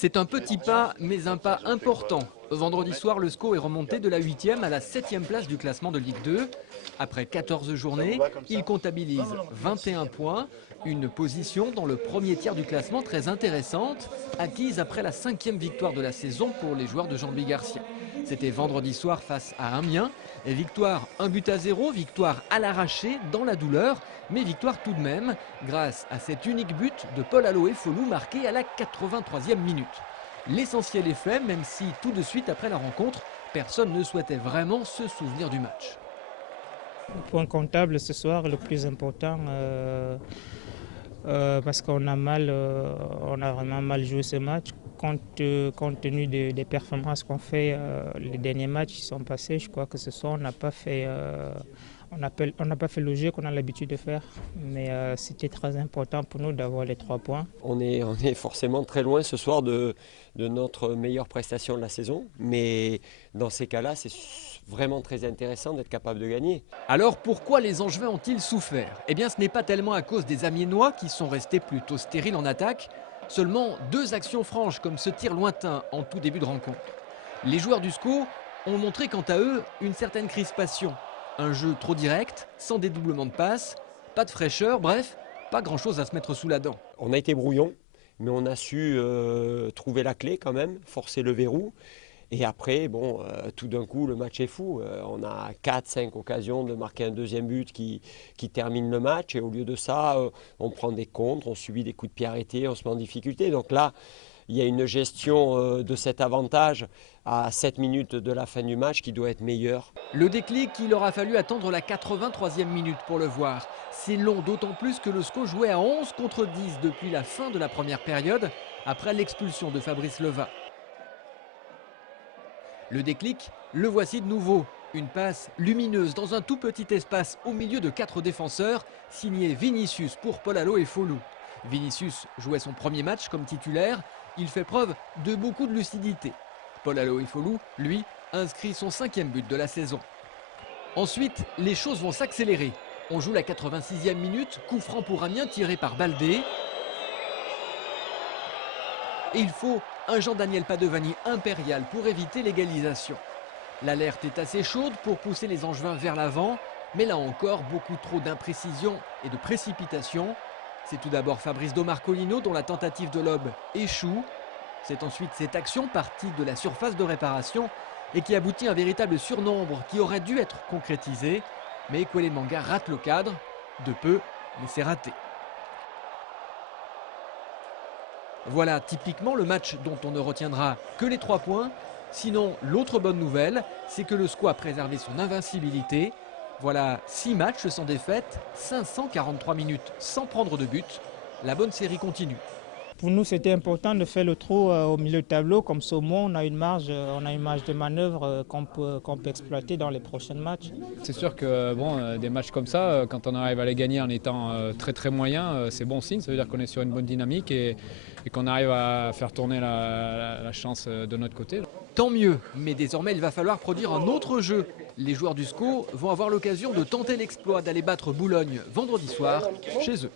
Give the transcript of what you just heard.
C'est un petit pas, mais un pas important. Vendredi soir, le SCO est remonté de la 8e à la 7e place du classement de Ligue 2. Après 14 journées, il comptabilise 21 points, une position dans le premier tiers du classement très intéressante, acquise après la 5e victoire de la saison pour les joueurs de Jean-Louis Garcia. C'était vendredi soir face à Amiens. Victoire 1-0, victoire à l'arraché, dans la douleur, mais victoire tout de même, grâce à cet unique but de Paul Aloé-Folou marqué à la 83e minute. L'essentiel est fait, même si tout de suite après la rencontre, personne ne souhaitait vraiment se souvenir du match. Point comptable ce soir, le plus important, parce qu'on a vraiment mal joué ce match. Compte tenu des performances qu'on fait, les derniers matchs qui sont passés, je crois que ce soir on n'a pas fait le jeu qu'on a l'habitude de faire. Mais c'était très important pour nous d'avoir les 3 points. On est forcément très loin ce soir de notre meilleure prestation de la saison. Mais dans ces cas-là, c'est vraiment très intéressant d'être capable de gagner. Alors pourquoi les Angevins ont-ils souffert? Eh bien ce n'est pas tellement à cause des Amiénois qui sont restés plutôt stériles en attaque. Seulement 2 actions franches comme ce tir lointain en tout début de rencontre. Les joueurs du SCO ont montré quant à eux une certaine crispation. Un jeu trop direct, sans dédoublement de passes, pas de fraîcheur, bref, pas grand-chose à se mettre sous la dent. On a été brouillon, mais on a su trouver la clé quand même, forcer le verrou. Et après, bon, tout d'un coup, le match est fou. On a 4-5 occasions de marquer un deuxième but qui termine le match. Et au lieu de ça, on prend des contres, on subit des coups de pied arrêtés, on se met en difficulté. Donc là, il y a une gestion de cet avantage à 7 minutes de la fin du match qui doit être meilleure. Le déclic, il aura fallu attendre la 83e minute pour le voir. C'est long, d'autant plus que le SCO jouait à 11 contre 10 depuis la fin de la première période, après l'expulsion de Fabrice Leva. Le déclic, le voici de nouveau. Une passe lumineuse dans un tout petit espace au milieu de 4 défenseurs, signé Vinicius pour Paul Aloé-Folou. Vinicius jouait son premier match comme titulaire. Il fait preuve de beaucoup de lucidité. Paul Aloé-Folou, lui, inscrit son 5e but de la saison. Ensuite, les choses vont s'accélérer. On joue la 86e minute, coup franc pour Amiens tiré par Baldé. Et il faut un Jean-Daniel Padovani impérial pour éviter l'égalisation. L'alerte est assez chaude pour pousser les Angevins vers l'avant, mais là encore, beaucoup trop d'imprécision et de précipitation. C'est tout d'abord Fabrice Domarcolino dont la tentative de lob échoue. C'est ensuite cette action partie de la surface de réparation et qui aboutit à un véritable surnombre qui aurait dû être concrétisé. Mais Kwele Manga rate le cadre, de peu, mais c'est raté. Voilà typiquement le match dont on ne retiendra que les 3 points. Sinon, l'autre bonne nouvelle, c'est que le SCO a préservé son invincibilité. Voilà 6 matchs sans défaite, 543 minutes sans prendre de but. La bonne série continue. Pour nous, c'était important de faire le trou au milieu de tableau. Comme ça, au moins, on a une marge de manœuvre qu'on peut exploiter dans les prochains matchs. C'est sûr que des matchs comme ça, quand on arrive à les gagner en étant très moyen, c'est bon signe. Ça veut dire qu'on est sur une bonne dynamique et qu'on arrive à faire tourner la chance de notre côté. Tant mieux, mais désormais il va falloir produire un autre jeu. Les joueurs du SCO vont avoir l'occasion de tenter l'exploit d'aller battre Boulogne vendredi soir chez eux.